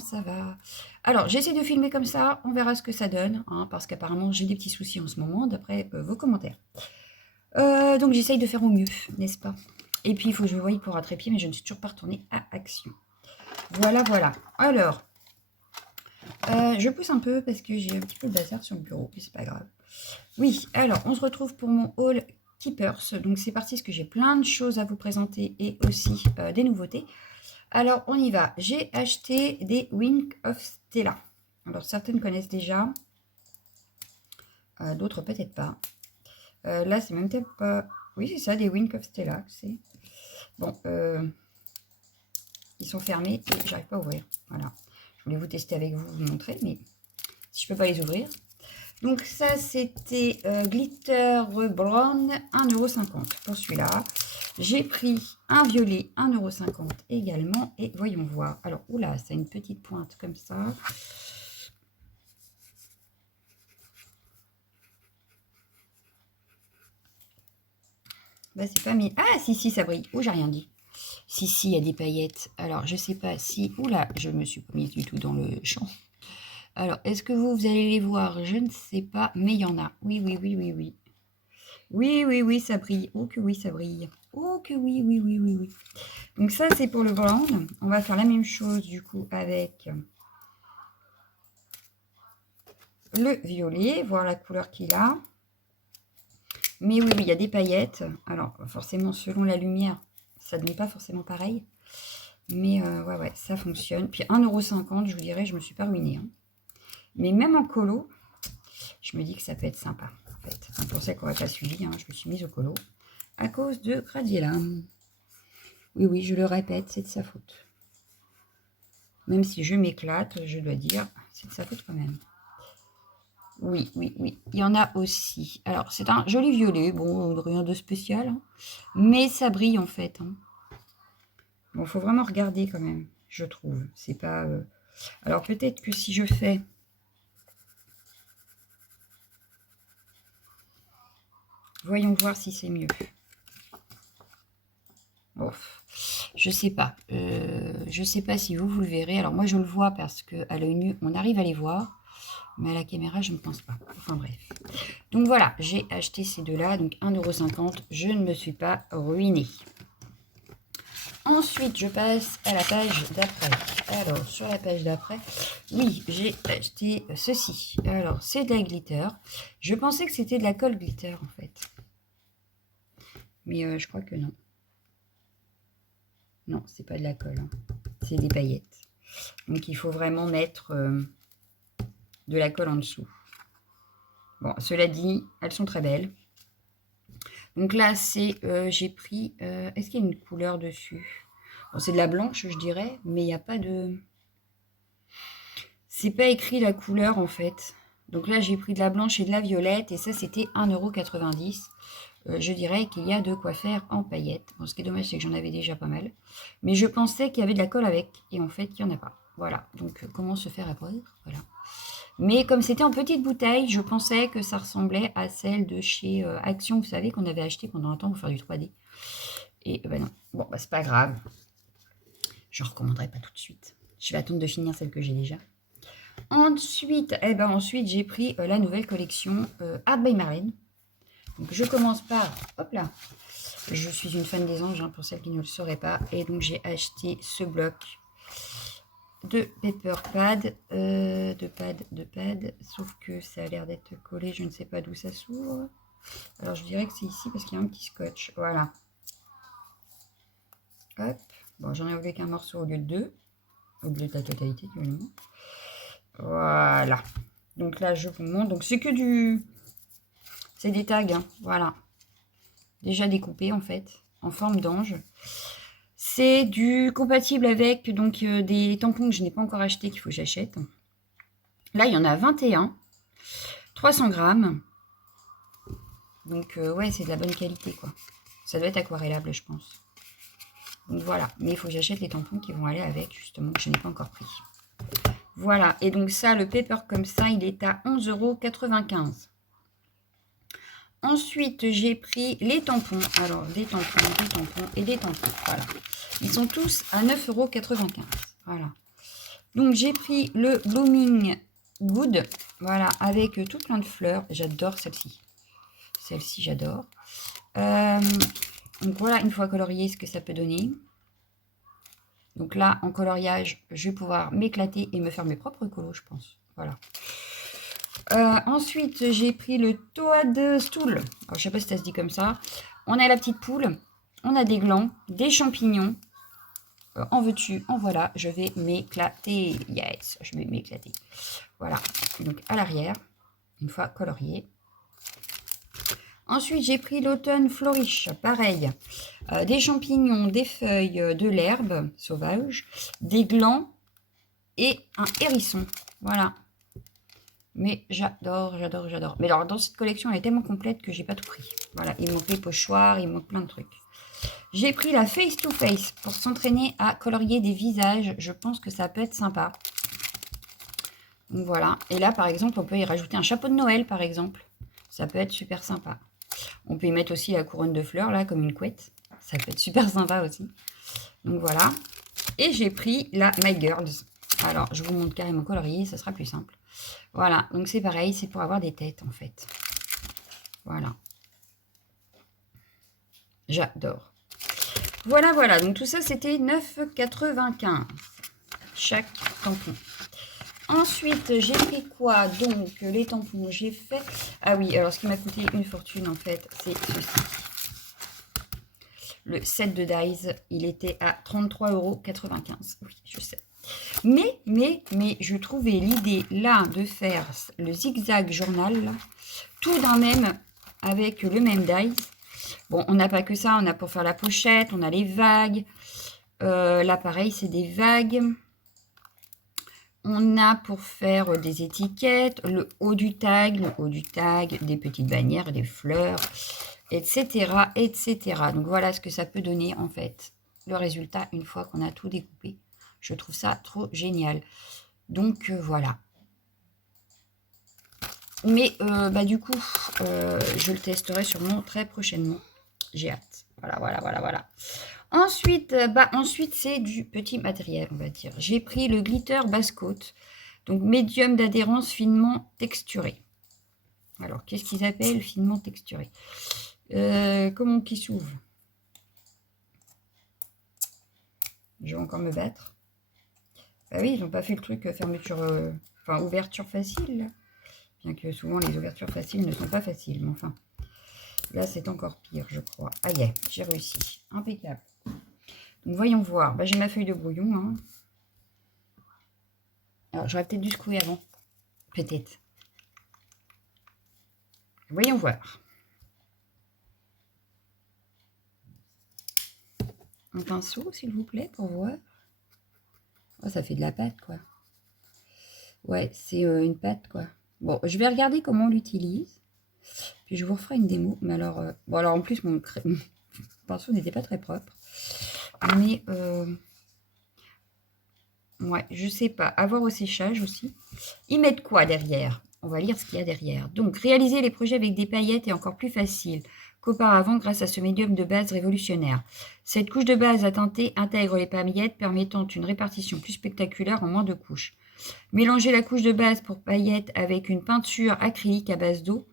comment ça va? Alors, j'essaie de filmer comme ça, on verra ce que ça donne, hein, parce qu'apparemment j'ai des petits soucis en ce moment, d'après vos commentaires. Donc j'essaye de faire au mieux, n'est-ce pas? Et puis il faut que je voie pour un trépied, mais je ne suis toujours pas retournée à Action. Voilà, voilà. Alors, je pousse un peu parce que j'ai un petit peu de bazar sur le bureau, mais c'est pas grave. Oui, alors on se retrouve pour mon haul Keepers. Donc c'est parti parce que j'ai plein de choses à vous présenter et aussi des nouveautés. Alors on y va. J'ai acheté des Wings of Stella. Alors certaines connaissent déjà, d'autres peut-être pas. Là c'est même peut-être pas... Oui c'est ça, des Wings of Stella. C'est bon. Ils sont fermés et j'arrive pas à ouvrir. Voilà. Je voulais vous tester avec vous, vous montrer, mais si je peux pas les ouvrir. Donc ça, c'était Glitter Brown, 1,50 € pour celui-là. J'ai pris un violet, 1,50 € également. Et voyons voir. Alors, oula, ça a une petite pointe comme ça. Bah, c'est pas mis. Ah, si, ça brille. Oh, j'ai rien dit. Si, il y a des paillettes. Alors, je sais pas si... Oula, je me suis pas mise du tout dans le champ. Alors, est-ce que vous allez les voir? Je ne sais pas, mais il y en a. Oui. Oui, ça brille. Oh que oui, ça brille. Oh que oui. Donc ça, c'est pour le blanc. On va faire la même chose, du coup, avec le violet. Voir la couleur qu'il a. Mais oui, il y a des paillettes. Alors, forcément, selon la lumière, ça ne donne pas forcément pareil. Mais ouais, ça fonctionne. Puis 1,50 €, je vous dirais, je me suis pas ruinée. Hein. Mais même en colo, je me dis que ça peut être sympa. En fait, c'est pour ça qu'on n'a pas suivi. Hein, je me suis mise au colo à cause de Gradiela. Oui, je le répète, c'est de sa faute. Même si je m'éclate, je dois dire, c'est de sa faute quand même. Oui. Il y en a aussi. Alors, c'est un joli violet. Bon, rien de spécial. Hein, mais ça brille en fait. Hein. Bon, faut vraiment regarder quand même, je trouve. C'est pas... Alors, peut-être que si je fais... Voyons voir si c'est mieux. Bon, je sais pas. Je sais pas si vous le verrez. Alors, moi, je le vois parce qu'à l'œil nu, on arrive à les voir. Mais à la caméra, je ne pense pas. Enfin, bref. Donc, voilà. J'ai acheté ces deux-là. Donc, 1,50 €. Je ne me suis pas ruinée. Ensuite, je passe à la page d'après. Alors, sur la page d'après, oui, j'ai acheté ceci. Alors, c'est de la glitter. Je pensais que c'était de la colle glitter, en fait. Mais je crois que non. Non, c'est pas de la colle. Hein. C'est des paillettes. Donc, il faut vraiment mettre de la colle en dessous. Bon, cela dit, elles sont très belles. Donc là, c'est, j'ai pris, est-ce qu'il y a une couleur dessus? Bon, c'est de la blanche, je dirais, mais il n'y a pas de... C'est pas écrit la couleur, en fait. Donc là, j'ai pris de la blanche et de la violette, et ça, c'était 1,90 €. Je dirais qu'il y a de quoi faire en paillettes. Bon, ce qui est dommage, c'est que j'en avais déjà pas mal. Mais je pensais qu'il y avait de la colle avec, et en fait, il n'y en a pas. Voilà, donc comment se faire avoir? Voilà. Mais comme c'était en petite bouteille, je pensais que ça ressemblait à celle de chez Action, vous savez, qu'on avait acheté pendant un temps pour faire du 3D. Et ben non. Bon, bah, c'est pas grave. Je ne recommanderai pas tout de suite. Je vais attendre de finir celle que j'ai déjà. Ensuite, j'ai pris la nouvelle collection Art by Marlène. Donc, je commence par... Hop là. Je suis une fan des anges, hein, pour celles qui ne le sauraient pas. Et donc, j'ai acheté ce bloc de paper pad, de pad, sauf que ça a l'air d'être collé, je ne sais pas d'où ça s'ouvre. Alors je dirais que c'est ici parce qu'il y a un petit scotch, voilà. Hop, bon j'en ai enlevé qu'un morceau au lieu de deux, au lieu de la totalité du moment. Voilà, donc là je vous montre, donc c'est que du, c'est des tags, hein, voilà. Déjà découpés en fait, en forme d'ange. C'est du compatible avec donc des tampons que je n'ai pas encore acheté, qu'il faut que j'achète. Là, il y en a 21, 300 grammes. Donc, ouais, c'est de la bonne qualité, quoi. Ça doit être aquarellable, je pense. Donc, voilà. Mais il faut que j'achète les tampons qui vont aller avec, justement, que je n'ai pas encore pris. Voilà. Et donc, ça, le paper comme ça, il est à 11,95 €. Ensuite, j'ai pris les tampons. Alors, des tampons et des tampons. Voilà. Ils sont tous à 9,95 €. Voilà. Donc, j'ai pris le Blooming Good, voilà, avec tout plein de fleurs. J'adore celle-ci. Celle-ci, j'adore. Donc, voilà, une fois colorié, ce que ça peut donner. Donc là, en coloriage, je vais pouvoir m'éclater et me faire mes propres colos, je pense. Voilà. Ensuite, j'ai pris le Toad Stool. Alors, je ne sais pas si ça se dit comme ça. On a la petite poule, on a des glands, des champignons. En veux-tu, en voilà, je vais m'éclater. Yes, je vais m'éclater. Voilà, donc à l'arrière, une fois colorié. Ensuite, j'ai pris l'automne Flourish, pareil. Des champignons, des feuilles, de l'herbe sauvage, des glands et un hérisson. Voilà. Mais j'adore, j'adore, j'adore. Mais alors, dans cette collection, elle est tellement complète que j'ai pas tout pris. Voilà, il manque les pochoirs, il manque plein de trucs. J'ai pris la Face to Face pour s'entraîner à colorier des visages. Je pense que ça peut être sympa. Donc voilà. Et là, par exemple, on peut y rajouter un chapeau de Noël, par exemple. Ça peut être super sympa. On peut y mettre aussi la couronne de fleurs, là, comme une couette. Ça peut être super sympa aussi. Donc voilà. Et j'ai pris la My Girls. Alors, je vous montre carrément colorié, ça sera plus simple. Voilà, donc c'est pareil, c'est pour avoir des têtes, en fait. Voilà. J'adore. Voilà, voilà. Donc tout ça, c'était 9,95 chaque tampon. Ensuite, j'ai pris quoi? Donc, les tampons, j'ai fait... Ah oui, alors ce qui m'a coûté une fortune, en fait, c'est ceci. Le set de dies, il était à 33,95 €. Oui, je sais. Mais, je trouvais l'idée, là, de faire le zigzag journal, là, tout d'un même, avec le même dies. Bon, on n'a pas que ça, on a pour faire la pochette, on a les vagues. Là, pareil, c'est des vagues. On a pour faire des étiquettes, le haut du tag, des petites bannières, des fleurs, etc., etc. Donc, voilà ce que ça peut donner, en fait, le résultat, une fois qu'on a tout découpé. Je trouve ça trop génial. Donc, voilà. Mais, du coup, je le testerai sûrement très prochainement. J'ai hâte. Voilà, voilà, voilà, voilà. Ensuite, ensuite c'est du petit matériel, on va dire. J'ai pris le glitter basse côte, donc médium d'adhérence finement texturé. Alors, qu'est-ce qu'ils appellent finement texturé? Comment qui s'ouvre? Je vais encore me battre. Bah oui, ils n'ont pas fait le truc fermeture, enfin ouverture facile, là. Bien que souvent les ouvertures faciles ne sont pas faciles, mais enfin. Là, c'est encore pire, je crois. Ah yeah, j'ai réussi. Impeccable. Donc, voyons voir. Bah, j'ai ma feuille de brouillon. Hein. Alors, j'aurais peut-être dû secouer avant. Peut-être. Voyons voir. Un pinceau, s'il vous plaît, pour voir. Oh, ça fait de la pâte, quoi. Ouais, c'est une pâte, quoi. Bon, je vais regarder comment on l'utilise. Puis, je vous referai une démo. Mais alors... bon, alors, en plus, mon pinceau n'était pas très propre. Mais... ouais, je sais pas. À voir au séchage aussi. Ils mettent quoi derrière? On va lire ce qu'il y a derrière. Donc, réaliser les projets avec des paillettes est encore plus facile qu'auparavant grâce à ce médium de base révolutionnaire. Cette couche de base à teinter intègre les paillettes permettant une répartition plus spectaculaire en moins de couches. Mélangez la couche de base pour paillettes avec une peinture acrylique à base d'eau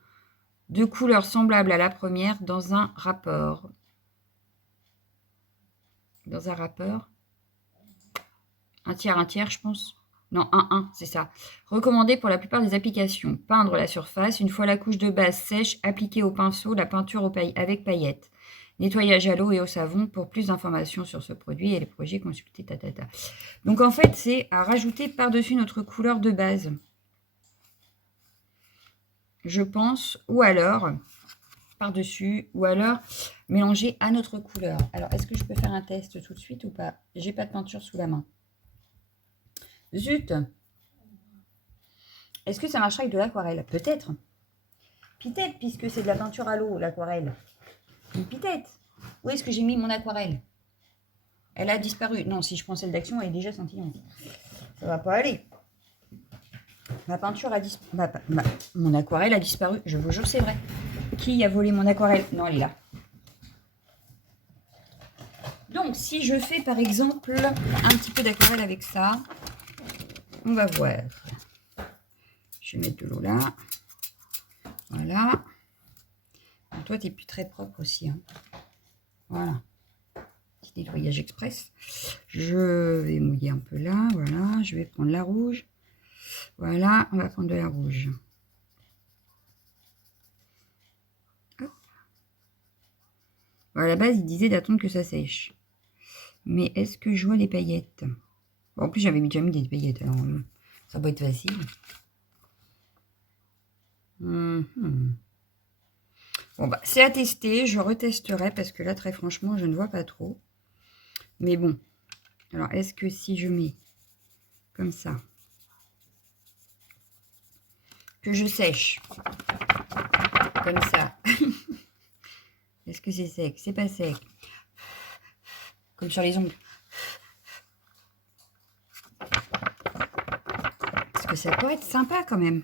de couleur semblable à la première dans un rapport. Dans un rapport. Un tiers, je pense. Non, 1, c'est ça. Recommandé pour la plupart des applications. Peindre la surface. Une fois la couche de base sèche, appliquer au pinceau la peinture avec paillettes. Nettoyage à l'eau et au savon. Pour plus d'informations sur ce produit et les projets, consultez tatata. Donc en fait, c'est à rajouter par-dessus notre couleur de base. Je pense. Ou alors, par-dessus. Ou alors, mélanger à notre couleur. Alors, est-ce que je peux faire un test tout de suite ou pas? J'ai pas de peinture sous la main. Zut! Est-ce que ça marchera avec de l'aquarelle? Peut-être. Peut-être, puisque c'est de la peinture à l'eau, l'aquarelle. Peut-être. Où est-ce que j'ai mis mon aquarelle? Elle a disparu. Non, si je prends celle d'action, elle est déjà scintillante. Ça va pas aller. Ma peinture a disparu. Mon aquarelle a disparu. Je vous jure, c'est vrai. Qui a volé mon aquarelle? Non, elle est là. Donc, si je fais, par exemple, un petit peu d'aquarelle avec ça... on va voir. Je vais mettre de l'eau là. Voilà. Donc, toi, tu n'es plus très propre aussi. Hein. Voilà. Petit nettoyage express. Je vais mouiller un peu là. Voilà. Je vais prendre la rouge. Voilà. On va prendre de la rouge. Hop. Bon, à la base, il disait d'attendre que ça sèche. Mais est-ce que je vois les paillettes? Bon, en plus, j'avais déjà mis des paillettes. Alors, ça va être facile. Bon, bah, c'est à tester. Je retesterai parce que là, très franchement, je ne vois pas trop. Mais bon. Alors, est-ce que si je mets comme ça, que je sèche, comme ça, est-ce que c'est sec? C'est pas sec. Comme sur les ongles. Parce que ça pourrait être sympa quand même.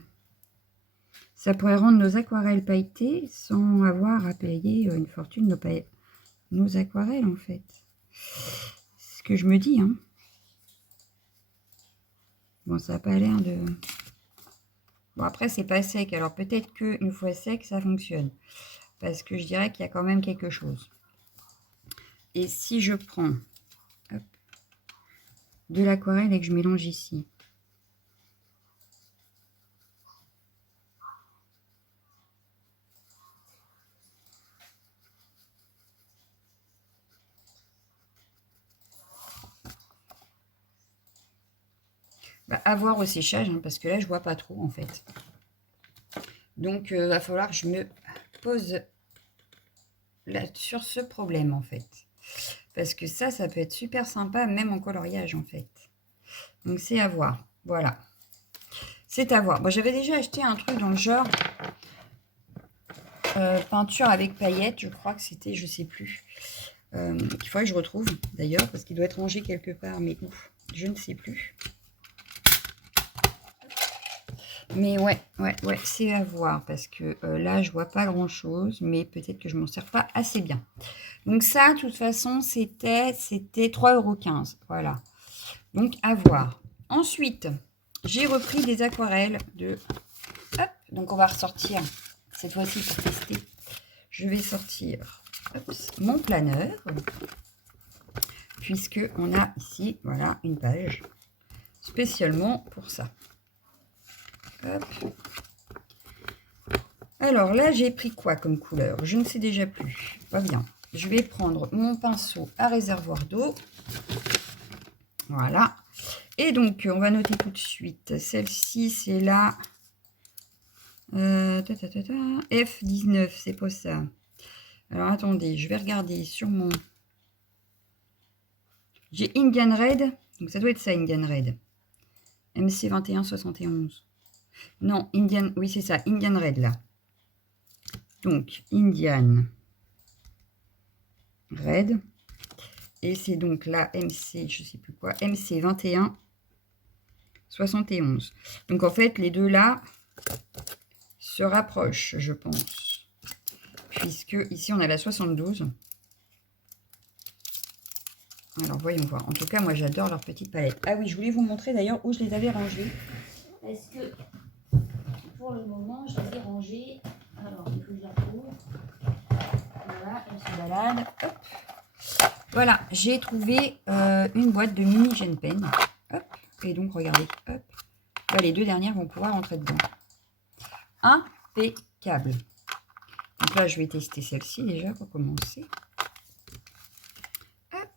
Ça pourrait rendre nos aquarelles pailletées sans avoir à payer une fortune nos aquarelles, en fait. C'est ce que je me dis, hein. Bon, ça n'a pas l'air de... Bon, après, c'est pas sec. Alors, peut-être qu'une fois sec, ça fonctionne. Parce que je dirais qu'il y a quand même quelque chose. Et si je prends hop, de l'aquarelle et que je mélange ici. Bah, à voir au séchage, hein, parce que là, je vois pas trop, en fait. Donc, va falloir que je me pose là, sur ce problème, en fait. Parce que ça peut être super sympa, même en coloriage, en fait. Donc, c'est à voir. Voilà. C'est à voir. Bon, j'avais déjà acheté un truc dans le genre peinture avec paillettes. Je crois que c'était, je sais plus. Il faudrait que je retrouve, d'ailleurs, parce qu'il doit être rangé quelque part. Mais ouf, je ne sais plus. Mais ouais, c'est à voir parce que là, je vois pas grand-chose, mais peut-être que je m'en sers pas assez bien. Donc ça, de toute façon, c'était 3,15 €. Voilà. Donc, à voir. Ensuite, j'ai repris des aquarelles de... Hop, donc on va ressortir, cette fois-ci pour tester. Je vais sortir mon planeur, puisque on a ici, voilà, une page spécialement pour ça. Hop. Alors là, j'ai pris quoi comme couleur? Je ne sais déjà plus. Pas bien. Je vais prendre mon pinceau à réservoir d'eau. Voilà. Et donc, on va noter tout de suite. Celle-ci, c'est la F19. C'est pas ça. Alors, attendez. Je vais regarder sur mon... J'ai Indian Red. Donc, ça doit être ça, Indian Red. MC 2171. Non, Indian... Oui, c'est ça. Indian Red, là. Donc, Indian Red. Et c'est donc la MC, je ne sais plus quoi, MC 2171. Donc en fait, les deux là se rapprochent, je pense. Puisque ici, on a la 72. Alors, voyons voir. En tout cas, moi, j'adore leur petite palette. Ah oui, je voulais vous montrer d'ailleurs où je les avais rangées. Parce que pour le moment, je les ai rangées. Alors, il faut que je la retrouve. Voilà, elle se balade. Hop. Voilà, j'ai trouvé une boîte de mini Gene Pen. Hop, et donc regardez, hop. Là, les deux dernières vont pouvoir rentrer dedans. Impeccable. Donc là, je vais tester celle-ci déjà pour commencer. Hop.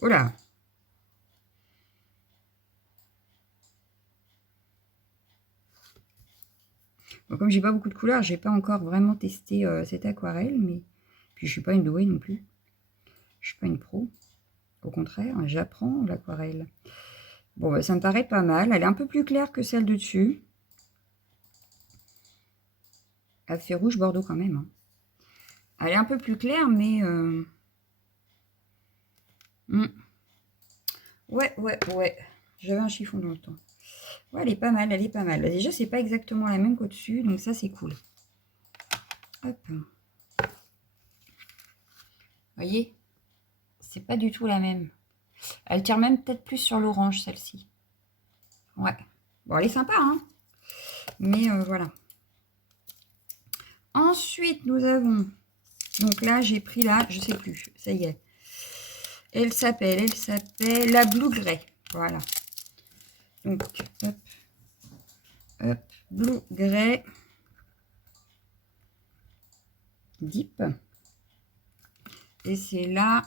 Oh là. Bon, comme j'ai pas beaucoup de couleurs, j'ai pas encore vraiment testé cette aquarelle, mais puis je suis pas une douée non plus. Je suis pas une pro. Au contraire, j'apprends l'aquarelle. Bon, bah, ça me paraît pas mal. Elle est un peu plus claire que celle de dessus. Elle fait rouge bordeaux quand même. Hein. Elle est un peu plus claire, mais... Ouais. J'avais un chiffon dans le temps. Ouais, elle est pas mal, elle est pas mal. Déjà, c'est pas exactement la même qu'au-dessus, donc ça, c'est cool. Hop. Vous voyez? C'est pas du tout la même. Elle tire même peut-être plus sur l'orange, celle-ci. Ouais. Bon, elle est sympa, hein. Mais voilà. Ensuite, nous avons... Donc là, j'ai pris là, je sais plus. Ça y est. Elle s'appelle la Blue Grey. Voilà. Donc, hop, hop, Blue Grey Deep. Et c'est là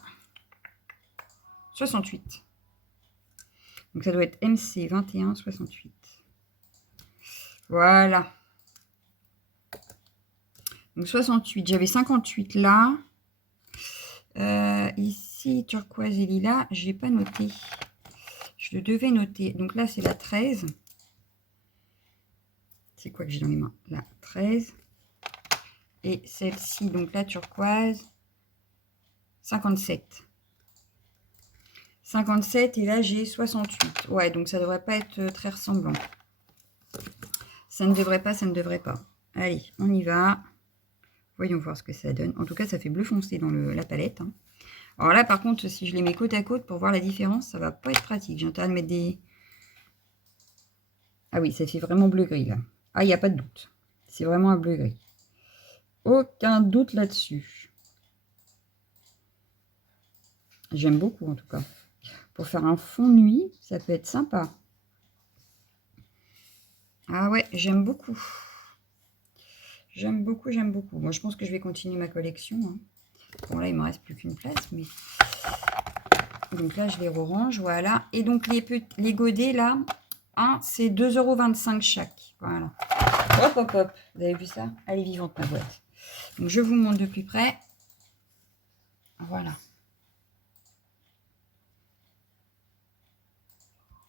68. Donc ça doit être MC 2168. Voilà. Donc 68. J'avais 58 là. Ici, turquoise et lilas, je n'ai pas noté. Je le devais noter. Donc là, c'est la 13. C'est quoi que j'ai dans les mains? La 13. Et celle-ci, donc la turquoise, 57. 57 et là, j'ai 68. Ouais, donc ça ne devrait pas être très ressemblant. Ça ne devrait pas, ça ne devrait pas. Allez, on y va. Voyons voir ce que ça donne. En tout cas, ça fait bleu foncé dans la palette. Hein. Alors là, par contre, si je les mets côte à côte pour voir la différence, ça va pas être pratique. J'ai intérêt de mettre des... Ah oui, ça fait vraiment bleu-gris, là. Ah, il n'y a pas de doute. C'est vraiment un bleu-gris. Aucun doute là-dessus. J'aime beaucoup, en tout cas. Pour faire un fond nuit, ça peut être sympa. Ah ouais, j'aime beaucoup. J'aime beaucoup, j'aime beaucoup. Moi, je pense que je vais continuer ma collection. Hein. Bon, là, il ne me reste plus qu'une place, mais... Donc là, je les range, voilà. Et donc, les godets, là, hein, c'est 2,25 € chaque. Voilà. Hop, hop, hop. Vous avez vu ça? Elle est vivante, ma boîte. Donc, je vous montre de plus près. Voilà.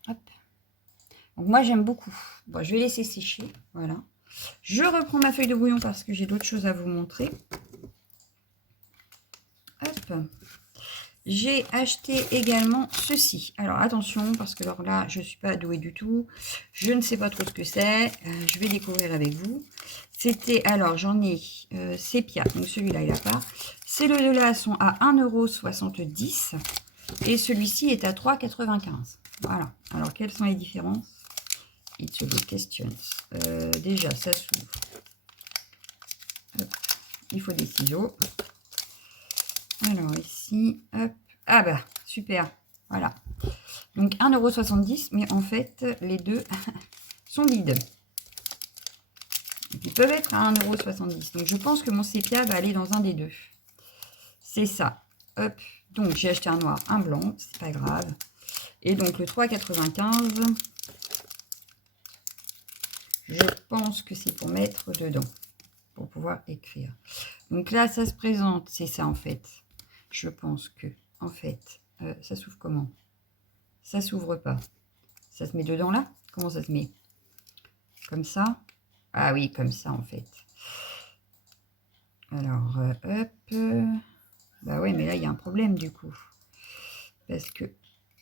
Hop. Donc, moi, j'aime beaucoup. Bon, je vais laisser sécher. Voilà. Je reprends ma feuille de brouillon parce que j'ai d'autres choses à vous montrer. Hop. J'ai acheté également ceci. Alors, attention, parce que alors là, je ne suis pas douée du tout. Je ne sais pas trop ce que c'est. Je vais découvrir avec vous. C'était, alors, j'en ai Sepia. Donc, celui-là, il n'a pas. Ces deux-là sont à 1,70 € et celui-ci est à 3,95 €. Voilà. Alors, quelles sont les différences? It's a good question. Déjà, ça s'ouvre. Il faut des ciseaux. Alors, ici, hop. Ah bah, super. Voilà. Donc, 1,70 €, mais en fait, les deux sont vides. Donc, ils peuvent être à 1,70 €. Donc, je pense que mon sépia va aller dans un des deux. C'est ça. Hop. Donc, j'ai acheté un noir, un blanc. C'est pas grave. Et donc, le 3,95 €, je pense que c'est pour mettre dedans. Pour pouvoir écrire. Donc là, ça se présente. C'est ça, en fait. Je pense que, en fait, ça s'ouvre comment? Ça s'ouvre pas. Ça se met dedans là? Comment ça se met? Comme ça? Ah oui, comme ça, en fait. Alors, hop. Bah ouais, mais là, il y a un problème, du coup. Parce que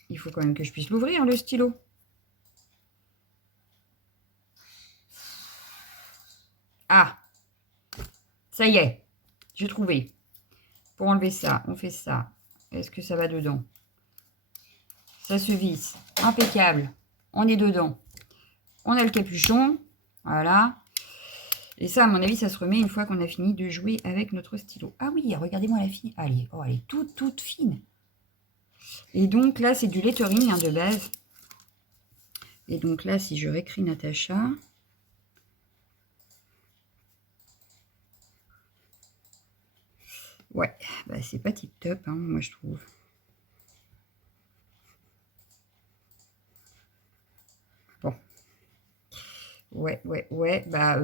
il faut quand même que je puisse l'ouvrir, le stylo. Ah! Ça y est. J'ai trouvé. Pour enlever ça, on fait ça. Est-ce que ça va dedans? Ça se visse. Impeccable. On est dedans. On a le capuchon. Voilà. Et ça, à mon avis, ça se remet une fois qu'on a fini de jouer avec notre stylo. Ah oui, regardez-moi la fille. Allez, oh, elle est toute fine. Et donc là, c'est du lettering hein, de base. Et donc là, si je réécris Natacha... Ouais, bah, c'est pas tip top, hein, moi je trouve. Bon. Ouais, bah...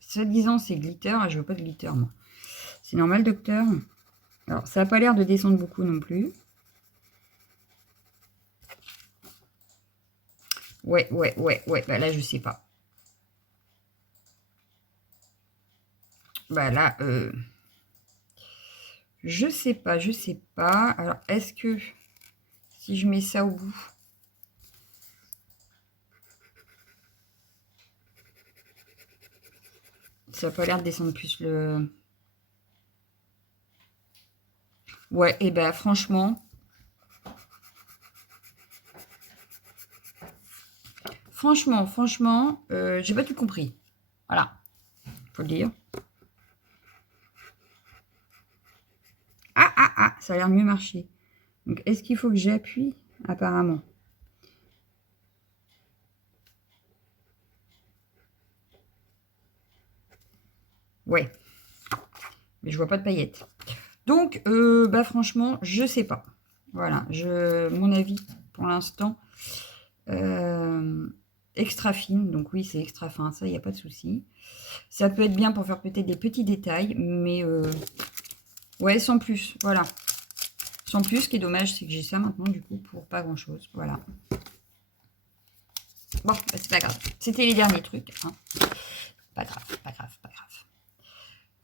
Soi-disant, c'est glitter. Je veux pas de glitter, moi. C'est normal, docteur? Alors, ça n'a pas l'air de descendre beaucoup non plus. Ouais. Bah là, je sais pas. Bah là, je sais pas. Alors, est-ce que si je mets ça au bout... Ça n'a pas l'air de descendre plus le... Ouais, et ben franchement, franchement, j'ai pas tout compris. Voilà, faut le dire. Ah, ça a l'air de mieux marcher. Donc, est-ce qu'il faut que j'appuie? Apparemment. Ouais. Mais je vois pas de paillettes. Donc, bah franchement, je sais pas. Voilà, mon avis pour l'instant, extra fine. Donc oui, c'est extra fin, ça, il n'y a pas de souci. Ça peut être bien pour faire peut-être des petits détails, mais ouais, sans plus, voilà. Sans plus, ce qui est dommage, c'est que j'ai ça maintenant, du coup, pour pas grand-chose. Voilà. Bon, bah, c'est pas grave. C'était les derniers trucs. Hein. Pas grave, pas grave, pas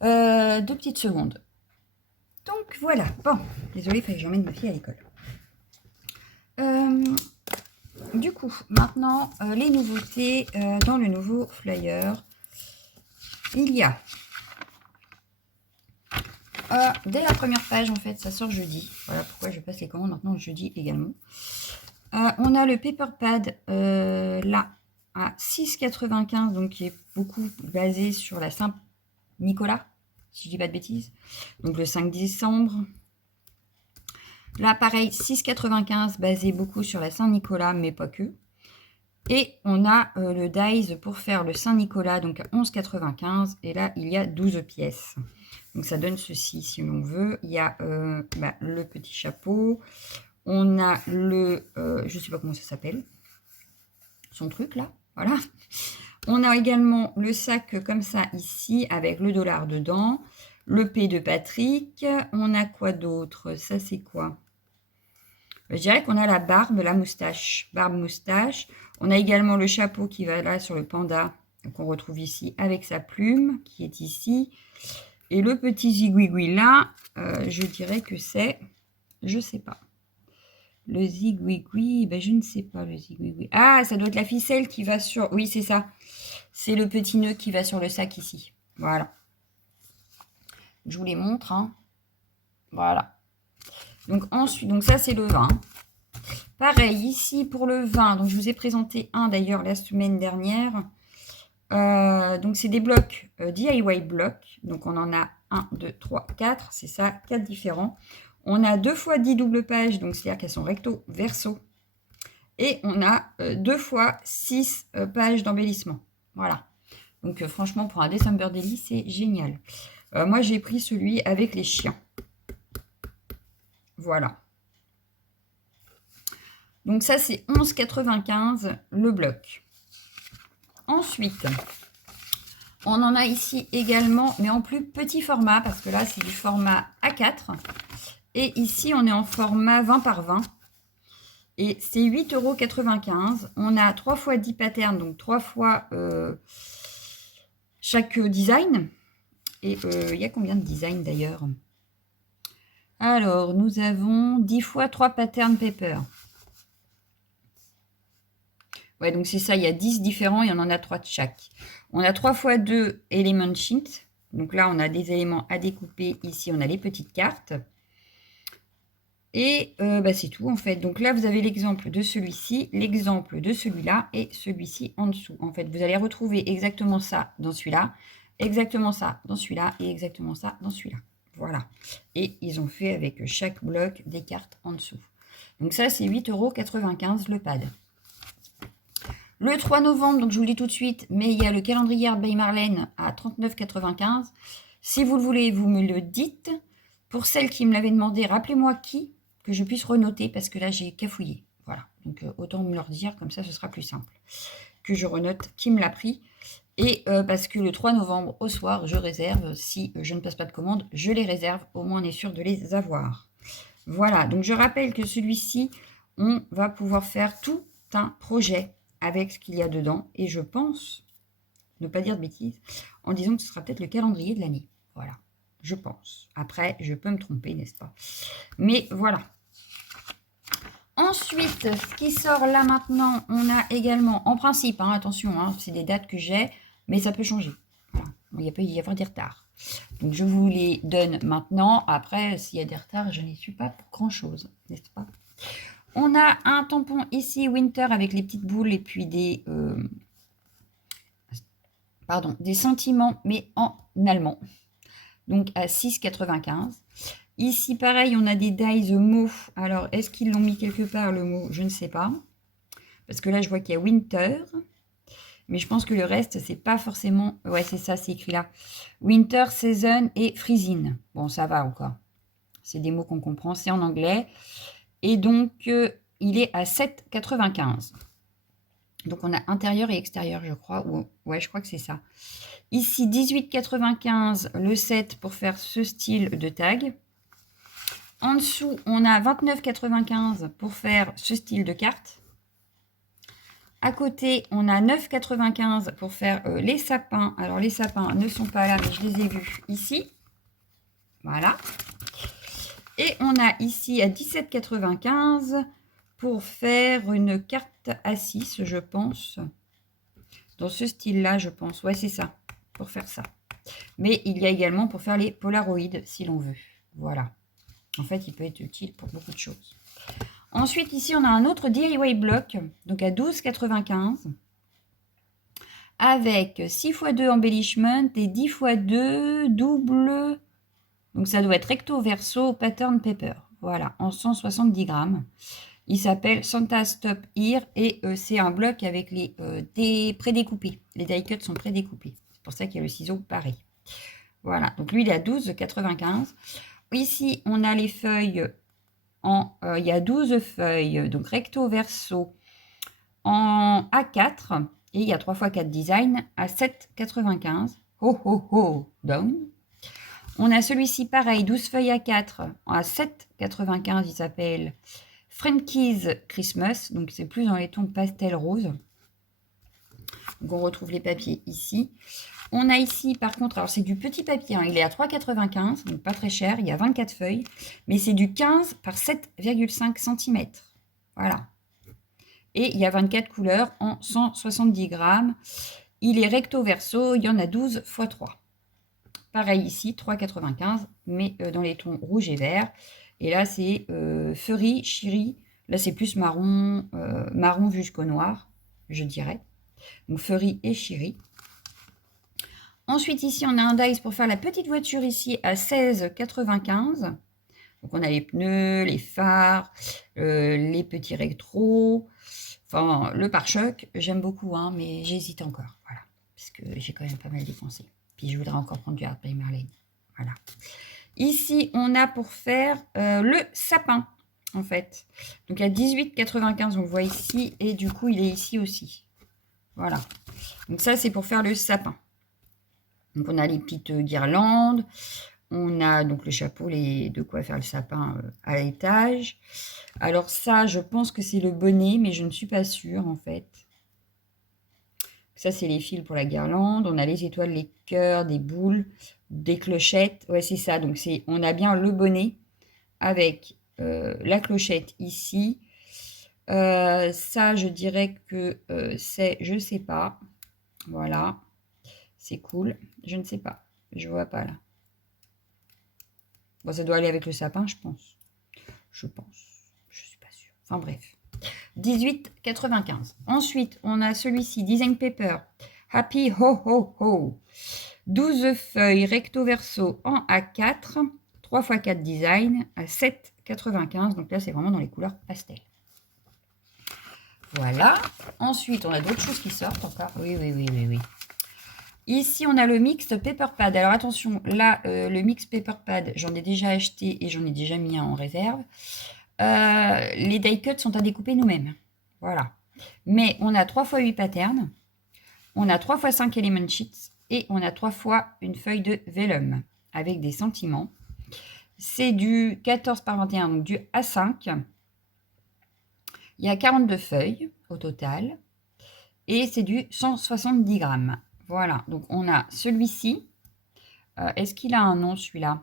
grave. 2 petites secondes. Donc, voilà. Bon, désolée, il fallait que j'emmène ma fille à l'école. Du coup, maintenant, les nouveautés dans le nouveau flyer. Il y a, dès la première page, en fait, ça sort jeudi. Voilà pourquoi je passe les commandes maintenant jeudi également. On a le paper pad là à 6,95, donc qui est beaucoup basé sur la Saint-Nicolas, si je dis pas de bêtises. Donc le 5 décembre. Là, pareil, 6,95, basé beaucoup sur la Saint-Nicolas, mais pas que. Et on a le dies pour faire le Saint-Nicolas, donc à 11,95. Et là, il y a 12 pièces. Donc ça donne ceci, si l'on veut. Il y a le petit chapeau. On a le, je ne sais pas comment ça s'appelle, son truc là, voilà. On a également le sac comme ça ici, avec le dollar dedans. Le P de Patrick. On a quoi d'autre? Ça, c'est quoi? Je dirais qu'on a la barbe, la moustache. Barbe, moustache. On a également le chapeau qui va là sur le panda, qu'on retrouve ici, avec sa plume, qui est ici. Et le petit zigouigoui là, je dirais que c'est... Je sais pas. Le zigouigoui, ben je ne sais pas le zigouigoui. Ah, ça doit être la ficelle qui va sur... Oui, c'est ça. C'est le petit nœud qui va sur le sac ici. Voilà. Je vous les montre. Hein. Voilà. Donc ensuite, donc ça c'est le vin. Pareil, ici pour le vin, donc je vous ai présenté un d'ailleurs la semaine dernière. Donc c'est des blocs DIY blocs. Donc on en a 1, 2, 3, 4. C'est ça, 4 différents. On a 2 fois 10 doubles pages, donc c'est-à-dire qu'elles sont recto, verso. Et on a 2 fois 6 pages d'embellissement. Voilà. Donc franchement, pour un December Daily, c'est génial. Moi, j'ai pris celui avec les chiens. Voilà. Donc ça, c'est 11,95 le bloc. Ensuite, on en a ici également, mais en plus petit format, parce que là, c'est du format A4. Et ici, on est en format 20 par 20. Et c'est 8,95 €. On a 3 fois 10 patterns, donc 3 fois chaque design. Et il y a combien de designs d'ailleurs? Alors, nous avons 10 fois 3 patterns paper. Ouais, donc c'est ça, il y a 10 différents et on en a 3 de chaque. On a 3 fois 2 element sheets. Donc là, on a des éléments à découper. Ici, on a les petites cartes. Et c'est tout en fait. Donc là, vous avez l'exemple de celui-ci, l'exemple de celui-là et celui-ci en dessous. En fait, vous allez retrouver exactement ça dans celui-là, exactement ça dans celui-là et exactement ça dans celui-là. Voilà. Et ils ont fait avec chaque bloc des cartes en dessous. Donc ça, c'est 8,95 € le pad. Le 3 novembre, donc je vous le dis tout de suite, mais il y a le calendrier Art by Marlène à 39,95 €. Si vous le voulez, vous me le dites. Pour celles qui me l'avaient demandé, rappelez-moi qui, que je puisse renoter, parce que là, j'ai cafouillé. Voilà, donc autant me leur dire, comme ça, ce sera plus simple. Que je renote qui me l'a pris. Et parce que le 3 novembre, au soir, je réserve. Si je ne passe pas de commande, je les réserve. Au moins, on est sûr de les avoir. Voilà, donc je rappelle que celui-ci, on va pouvoir faire tout un projet avec ce qu'il y a dedans. Et je pense, ne pas dire de bêtises, en disant que ce sera peut-être le calendrier de l'année. Voilà, je pense. Après, je peux me tromper, n'est-ce pas? Mais voilà. Ensuite, ce qui sort là maintenant, on a également, en principe, hein, attention, hein, c'est des dates que j'ai, mais ça peut changer. Voilà. Il peut y avoir des retards. Donc, je vous les donne maintenant. Après, s'il y a des retards, je n'y suis pas pour grand-chose, n'est-ce pas? On a un tampon ici, Winter, avec les petites boules et puis des sentiments, mais en allemand. Donc à 6,95. Ici, pareil, on a des dies mots. Alors, est-ce qu'ils l'ont mis quelque part, le mot? Je ne sais pas. Parce que là, je vois qu'il y a Winter. Mais je pense que le reste, c'est pas forcément... Ouais, c'est ça, c'est écrit là. Winter, Season et Freezing. Bon, ça va encore. C'est des mots qu'on comprend. C'est en anglais. Et donc, il est à 7,95. Donc, on a intérieur et extérieur, je crois. Ouais, je crois que c'est ça. Ici, 18,95 le set pour faire ce style de tag. En dessous, on a 29,95 pour faire ce style de carte. À côté, on a 9,95 pour faire les sapins. Alors, les sapins ne sont pas là, mais je les ai vus ici. Voilà. Et on a ici à 17,95 pour faire une carte A6, je pense. Dans ce style-là, je pense. Ouais, c'est ça, pour faire ça. Mais il y a également pour faire les polaroïdes, si l'on veut. Voilà. En fait, il peut être utile pour beaucoup de choses. Ensuite, ici, on a un autre DIY block, donc à 12,95, avec 6x2 embellishment et 10x2 double. Donc, ça doit être recto verso pattern paper. Voilà, en 170 grammes. Il s'appelle Santa Stop Here et c'est un bloc avec des prédécoupés. Les die cuts sont prédécoupés. C'est pour ça qu'il y a le ciseau pareil. Voilà, donc lui, il est à 12,95. Ici, on a les feuilles il y a 12 feuilles, donc recto verso en A4 et il y a 3x4 design à 7,95. Ho ho ho, down. On a celui-ci pareil, 12 feuilles A4 à 7,95. Il s'appelle Frankie's Christmas, donc c'est plus dans les tons pastel rose. Donc on retrouve les papiers ici. On a ici, par contre, alors c'est du petit papier, hein, il est à 3,95, donc pas très cher, il y a 24 feuilles, mais c'est du 15 par 7,5 cm. Voilà. Et il y a 24 couleurs en 170 grammes. Il est recto verso, il y en a 12 x 3. Pareil ici, 3,95, mais dans les tons rouge et vert. Et là, c'est Furry, Chiri. Là, c'est plus marron, marron jusqu'au noir, je dirais. Donc, Furry et Chiri. Ensuite, ici, on a un dice pour faire la petite voiture ici à 16,95. Donc, on a les pneus, les phares, les petits rétros, enfin, le pare-choc. J'aime beaucoup, hein, mais j'hésite encore. Voilà, parce que j'ai quand même pas mal dépensé. Puis, je voudrais encore prendre du Art by Marlene. Voilà. Ici, on a pour faire le sapin, en fait. Donc, à 18,95, on le voit ici. Et du coup, il est ici aussi. Voilà. Donc, ça, c'est pour faire le sapin. Donc, on a les petites guirlandes. On a donc le chapeau, de quoi faire le sapin à l'étage. Alors ça, je pense que c'est le bonnet, mais je ne suis pas sûre, en fait. Ça, c'est les fils pour la guirlande. On a les étoiles, les cœurs, des boules, des clochettes. Ouais, c'est ça. Donc, on a bien le bonnet avec la clochette ici. Ça, je dirais que c'est, je ne sais pas. Voilà. C'est cool. Je ne sais pas. Je vois pas là. Bon, ça doit aller avec le sapin, je pense. Je pense. Je suis pas sûre. Enfin bref. 18,95. Ensuite, on a celui-ci, Design Paper. Happy Ho Ho Ho. 12 feuilles recto verso en A4. 3x4 design à 7,95. Donc là, c'est vraiment dans les couleurs pastel. Voilà. Ensuite, on a d'autres choses qui sortent encore. Oui. Ici, on a le Mixed Paper Pad. Alors attention, là, le Mixed Paper Pad, j'en ai déjà acheté et j'en ai déjà mis un en réserve. Les die cuts sont à découper nous-mêmes. Voilà. Mais on a 3x8 patterns, on a 3x5 element sheets et on a 3 fois une feuille de vellum avec des sentiments. C'est du 14 par 21, donc du A5. Il y a 42 feuilles au total et c'est du 170 grammes. Voilà, donc on a celui-ci. Est-ce qu'il a un nom celui-là?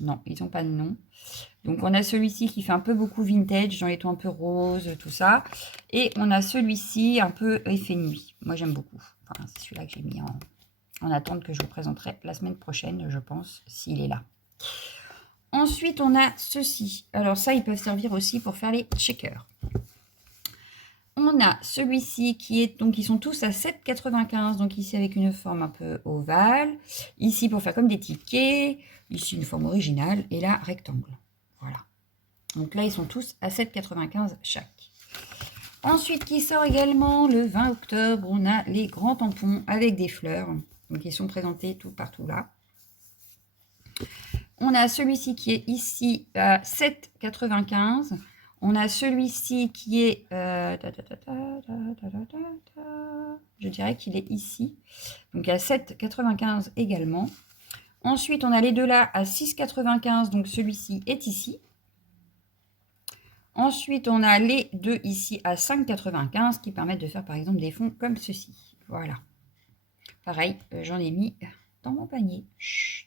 Non, ils n'ont pas de nom. Donc on a celui-ci qui fait un peu beaucoup vintage, dans les tons un peu roses, tout ça. Et on a celui-ci un peu effet nuit. Moi j'aime beaucoup. Enfin, c'est celui-là que j'ai mis en attente que je vous présenterai la semaine prochaine, je pense, s'il est là. Ensuite, on a ceci. Alors ça, ils peuvent servir aussi pour faire les checkers. On a celui-ci qui est, donc ils sont tous à 7,95, donc ici avec une forme un peu ovale, ici pour faire comme des tickets, ici une forme originale, et là rectangle. Voilà. Donc là, ils sont tous à 7,95 chaque. Ensuite, qui sort également le 20 octobre, on a les grands tampons avec des fleurs, donc ils sont présentés tout partout là. On a celui-ci qui est ici à 7,95. On a celui-ci qui est... je dirais qu'il est ici. Donc à 7,95 également. Ensuite, on a les deux là à 6,95. Donc celui-ci est ici. Ensuite, on a les deux ici à 5,95 qui permettent de faire par exemple des fonds comme ceci. Voilà. Pareil, j'en ai mis dans mon panier. Chut.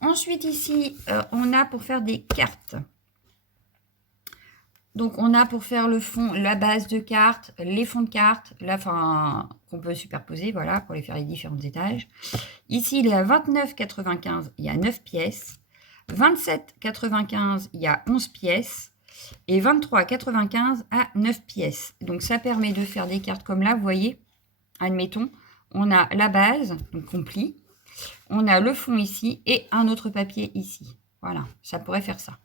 Ensuite, ici, on a pour faire des cartes. Donc, on a pour faire le fond, la base de cartes, les fonds de cartes, qu'on peut superposer, voilà, pour les faire les différents étages. Ici, il est à 29,95, il y a 9 pièces. 27,95, il y a 11 pièces. Et 23,95 à 9 pièces. Donc, ça permet de faire des cartes comme là, vous voyez. Admettons, on a la base, donc complet. On a le fond ici et un autre papier ici. Voilà, ça pourrait faire ça.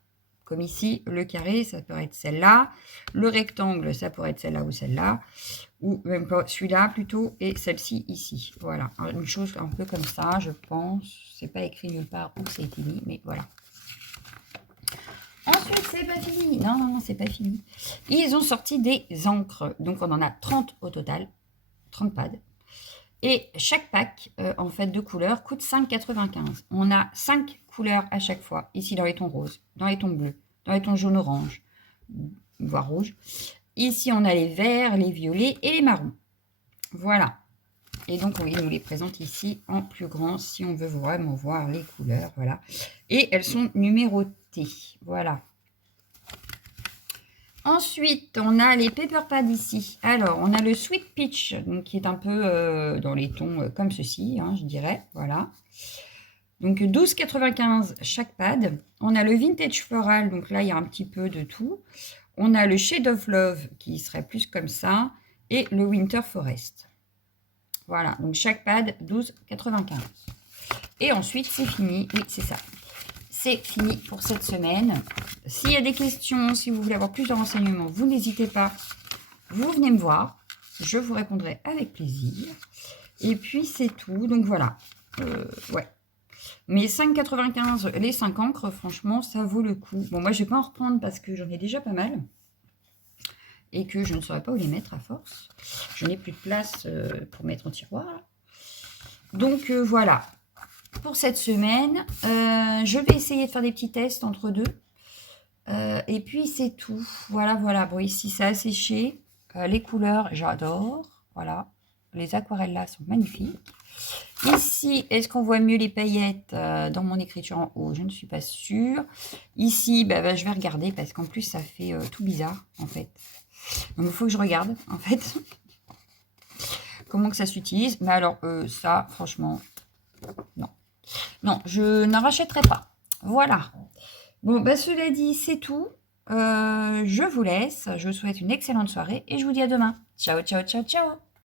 Comme ici, le carré, ça pourrait être celle-là. Le rectangle, ça pourrait être celle-là ou celle-là. Ou même pas celui-là plutôt et celle-ci ici. Voilà, une chose un peu comme ça, je pense. C'est pas écrit nulle part où ça a été mis, mais voilà. Ensuite, c'est pas fini. Non, c'est pas fini. Ils ont sorti des encres. Donc, on en a 30 au total. 30 pads. Et chaque pack, en fait, de couleurs coûte 5,95. On a 5 couleurs à chaque fois. Ici, dans les tons roses, dans les tons bleus, dans les tons jaune-orange, voire rouge. Ici, on a les verts, les violets et les marrons. Voilà. Et donc, on nous les présente ici en plus grand si on veut vraiment voir les couleurs. Voilà. Et elles sont numérotées. Voilà. Ensuite, on a les Paper Pads ici. Alors, on a le Sweet Peach, donc, qui est un peu dans les tons comme ceci, hein, je dirais. Voilà. Donc, 12,95 chaque pad. On a le Vintage Floral, donc là, il y a un petit peu de tout. On a le Shade of Love, qui serait plus comme ça. Et le Winter Forest. Voilà, donc chaque pad, 12,95. Et ensuite, c'est fini. Oui, c'est ça. C'est fini pour cette semaine. S'il y a des questions, si vous voulez avoir plus de renseignements, vous n'hésitez pas. Vous venez me voir. Je vous répondrai avec plaisir. Et puis, c'est tout. Donc, voilà. Ouais. Mais 5,95, les 5 encres, franchement, ça vaut le coup. Bon, moi, je ne vais pas en reprendre parce que j'en ai déjà pas mal. Et que je ne saurais pas où les mettre à force. Je n'ai plus de place pour mettre en tiroir. Donc, voilà. Pour cette semaine, je vais essayer de faire des petits tests entre deux. Et puis, c'est tout. Voilà, voilà. Bon, ici, ça a séché. Les couleurs, j'adore. Voilà. Les aquarelles là sont magnifiques. Ici, est-ce qu'on voit mieux les paillettes dans mon écriture en haut? Je ne suis pas sûre. Ici, je vais regarder parce qu'en plus, ça fait tout bizarre, en fait. Donc, il faut que je regarde, en fait, comment que ça s'utilise. Mais alors, ça, franchement, non. Non, je n'en rachèterai pas. Voilà. Bon, cela dit, c'est tout. Je vous laisse. Je vous souhaite une excellente soirée et je vous dis à demain. Ciao, ciao, ciao, ciao.